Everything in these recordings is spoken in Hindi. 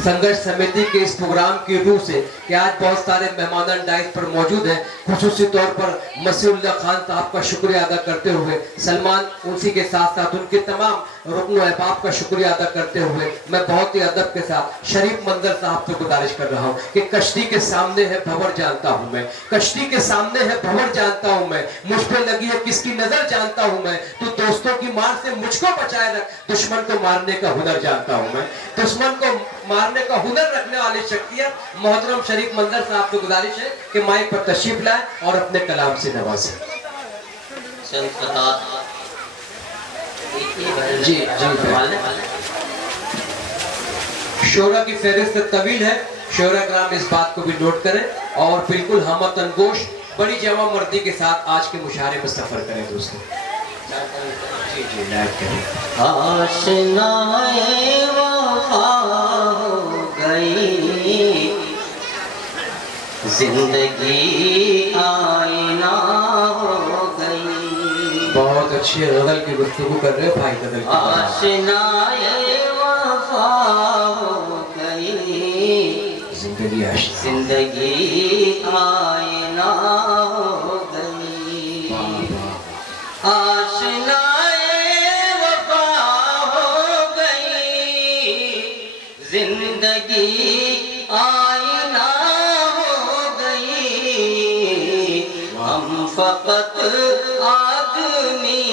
संघर्ष समिति के इस प्रोग्राम की रूह से कि आज बहुत सारे मेहमान डाइस पर मौजूद हैं। खुसूसी तौर पर मसीहुल्लाह खान साहब का शुक्रिया अदा करते हुए, सलमान उसी के साथ साथ उनके तमाम रुकन अहबाब का शुक्रिया अदा करते हुए मैं बहुत ही अदब के साथ शरीफ मंजर साहब से गुजारिश कर रहा हूँ कि कश्ती के सामने है भंवर जानता हूँ मैं, कश्ती के सामने है भंवर जानता हूँ मैं, मुझ पे लगी है किसकी नजर जानता हूँ मैं, तो दोस्तों की मार से मुझको बचाए रख, दुश्मन को मारने का हुनर जानता हूँ मैं। दुश्मन को मारने का हुनर रखने वाली शख्सियत मोहतरम शरीफ मंजर साहब से गुजारिश है कि माइक पर तशरीफ लाए और अपने कलाम से नवाजें। जी शोरा की फहरिस्त तवील है, शोरा कराम इस बात को भी नोट करें और बिल्कुल हमत अनगोश बड़ी जवा मर्दी के साथ आज के मुशारे में सफर करें दोस्तों। जी जी लाइक करें। आशनाए वफा हो गई, जिंदगी आईना हो गई। बहुत अच्छी गजल की गुफ्तगू कर रहे हो भाई, गजल की। आशनाए वफा हो गई, जिंदगी आईना हो गई। आशनाए वफा हो गई, जिंदगी आईना हो गई। हम फकत आदमी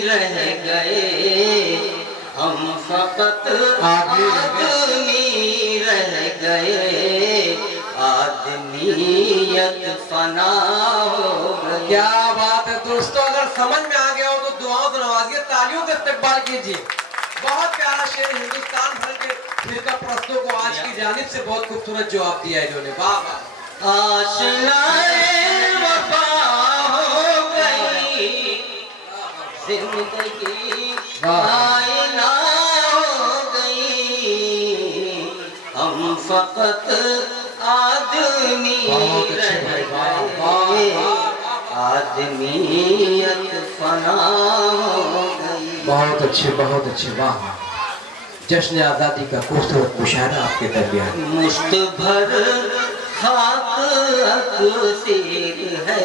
रह गए, हम फकत आदमी रह गए। आदमियत फना हो गई। क्या बात है दोस्तों, अगर समझ में आ गया हो तो दुआओं से नवाजिए, तालियों का इस्तेमाल कीजिए। बहुत प्यारा शेर, हिंदुस्तान भर के फिरका परस्तों को आज की जानिब से बहुत खूबसूरत जवाब दिया है इन्होंने। वाह वाह। आशनाए वफा हो गई, जिंदगी आईना हो गई। हम फकत आदमी रह गए, आदमियत फना हो गई। बहुत अच्छे, बहुत अच्छे, वाह। जश्न आजादी का खूबसूरत मुशायरा आपके दरमियान। मुश्त भर खाक अक्सीर है।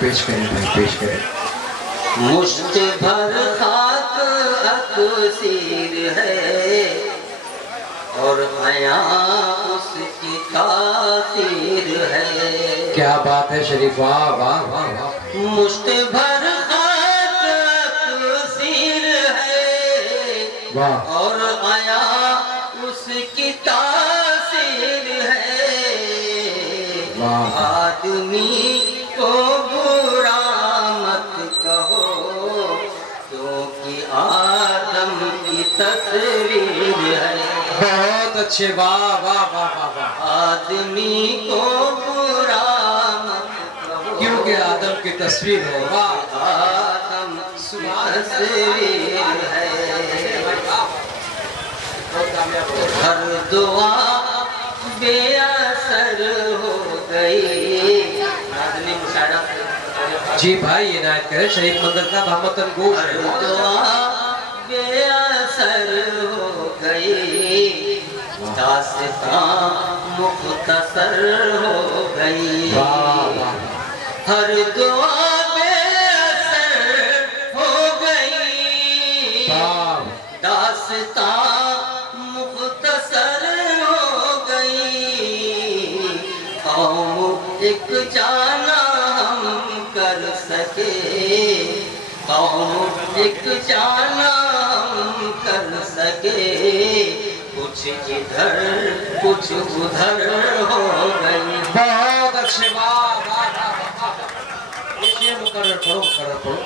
पेश करें भाई, पेश करें। मुश्त भर खाक अक्सीर है और हया उसकी तासीर है। क्या बात है शरीफ, वाह वाह वाह वाह। मुश्त भर खाक अक्सीर है वाह और हया उसकी तासीर है। वाह। आदमी को बुरा मत कहो, क्योंकि आदम की तस्वीर है। बहुत अच्छे, वाह वाह वाह वाह वाह। आदमी को बुरा मत कहो, क्योंकि आदम की तस्वीर है। वाह। आदम की तस्वीर है। हर दुआ बेअसर हो गई। जी भाई इनायत करें शरीफ मंजर साहब, हमत अनगोश। हर दुआ बेअसर हो गई, दास्तां मुख्तसर हो गई। वाह वाह। हर दुआ बेअसर हो गई, वाह। दास्तां मुख्तसर हो गई। कौम एक जाना हम कर सके, कौम एक जाना हम कर सके। कुछ इधर कुछ उधर हो गई। बहुत अच्छे, वाह वाह वाह वाह। ये मुकर्रर पढ़ो, मुकर्रर पढ़ो।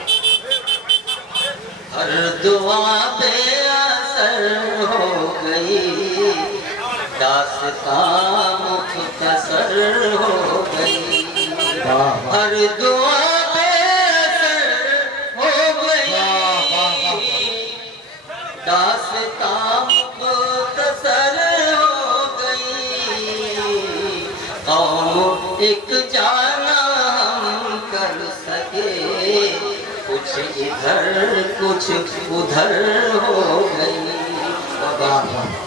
हर दुआ बेअसर हो गई, दास्तां मुख्तसर हो गई। वाह। हर दुआ बेअसर हो गई, दास्तां मुख्तसर हो गई। कौम एक जाना हम कर सके, कुछ इधर कुछ उधर हो गई। वाह वाह